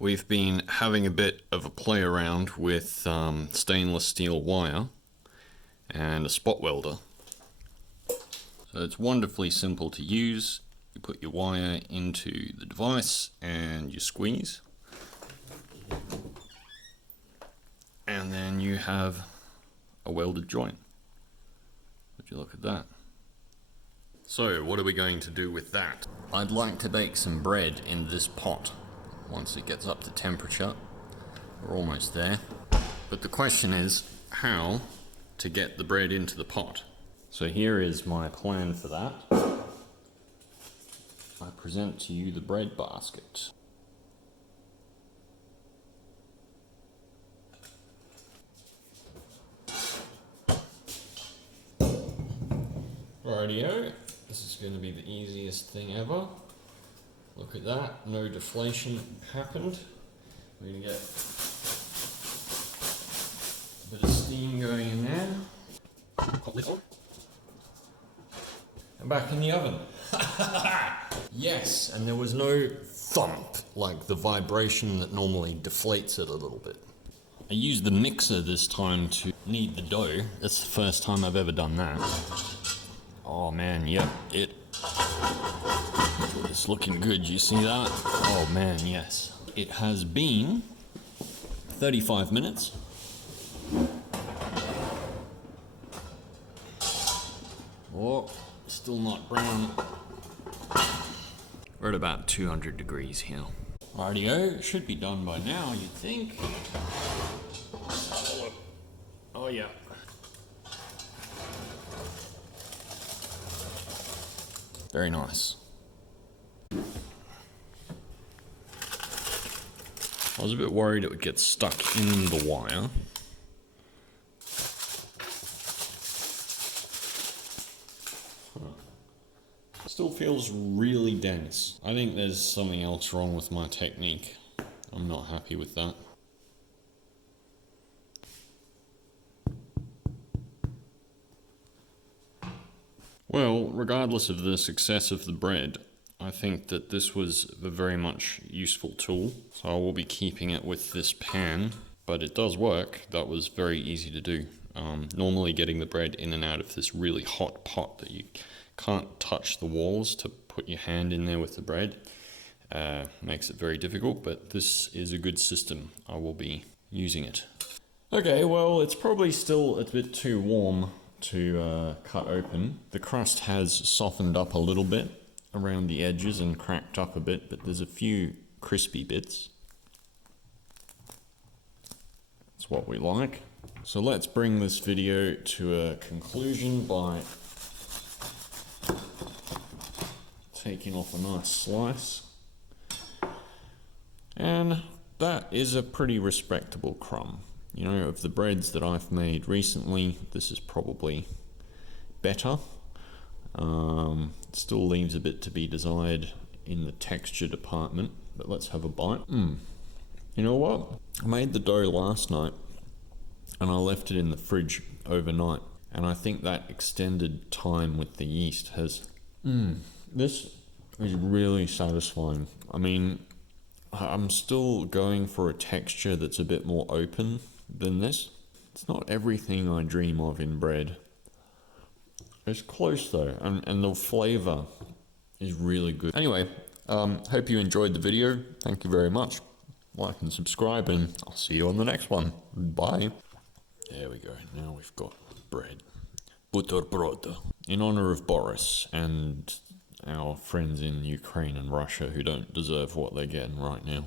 We've been having a bit of a play around with stainless steel wire and a spot welder. So it's wonderfully simple to use. You put your wire into the device and you squeeze. And then you have a welded joint. Would you look at that? So what are we going to do with that? I'd like to bake some bread in this pot. Once it gets up to temperature, we're almost there. But the question is how to get the bread into the pot. So here is my plan for that. I present to you the bread basket. Rightio, this is going to be the easiest thing ever. Look at that, no deflation happened. We're going to get a bit of steam going in there. Pop this on. And back in the oven. Yes, and there was no thump, like the vibration that normally deflates it a little bit. I used the mixer this time to knead the dough. That's the first time I've ever done that. Oh man, yep, it's looking good, you see that? Oh man, yes. It has been 35 minutes. Oh, still not brown. We're at about 200 degrees here. Rightio, should be done by now, you'd think. Oh yeah. Very nice. I was a bit worried it would get stuck in the wire. Still feels really dense. I think there's something else wrong with my technique. I'm not happy with that. Well, regardless of the success of the bread, I think that this was a very much useful tool. So I will be keeping it with this pan, but it does work. That was very easy to do. Normally getting the bread in and out of this really hot pot that you can't touch the walls to put your hand in there with the bread makes it very difficult, but this is a good system. I will be using it. Okay, well, it's probably still a bit too warm to cut open. The crust has softened up a little bit around the edges and cracked up a bit, but there's a few crispy bits. That's what we like. So let's bring this video to a conclusion by taking off a nice slice. And that is a pretty respectable crumb. You know, of the breads that I've made recently, this is probably better. It still leaves a bit to be desired in the texture department, but let's have a bite. You know what? I made the dough last night and I left it in the fridge overnight, and I think that extended time with the yeast has... This is really satisfying. I mean, I'm still going for a texture that's a bit more open than this. It's not everything I dream of in bread. It's close though, and the flavor is really good. Anyway, hope you enjoyed the video. Thank you very much. Like and subscribe, and I'll see you on the next one. Bye. There we go. Now we've got bread. Butterbrod. In honor of Boris and our friends in Ukraine and Russia who don't deserve what they're getting right now.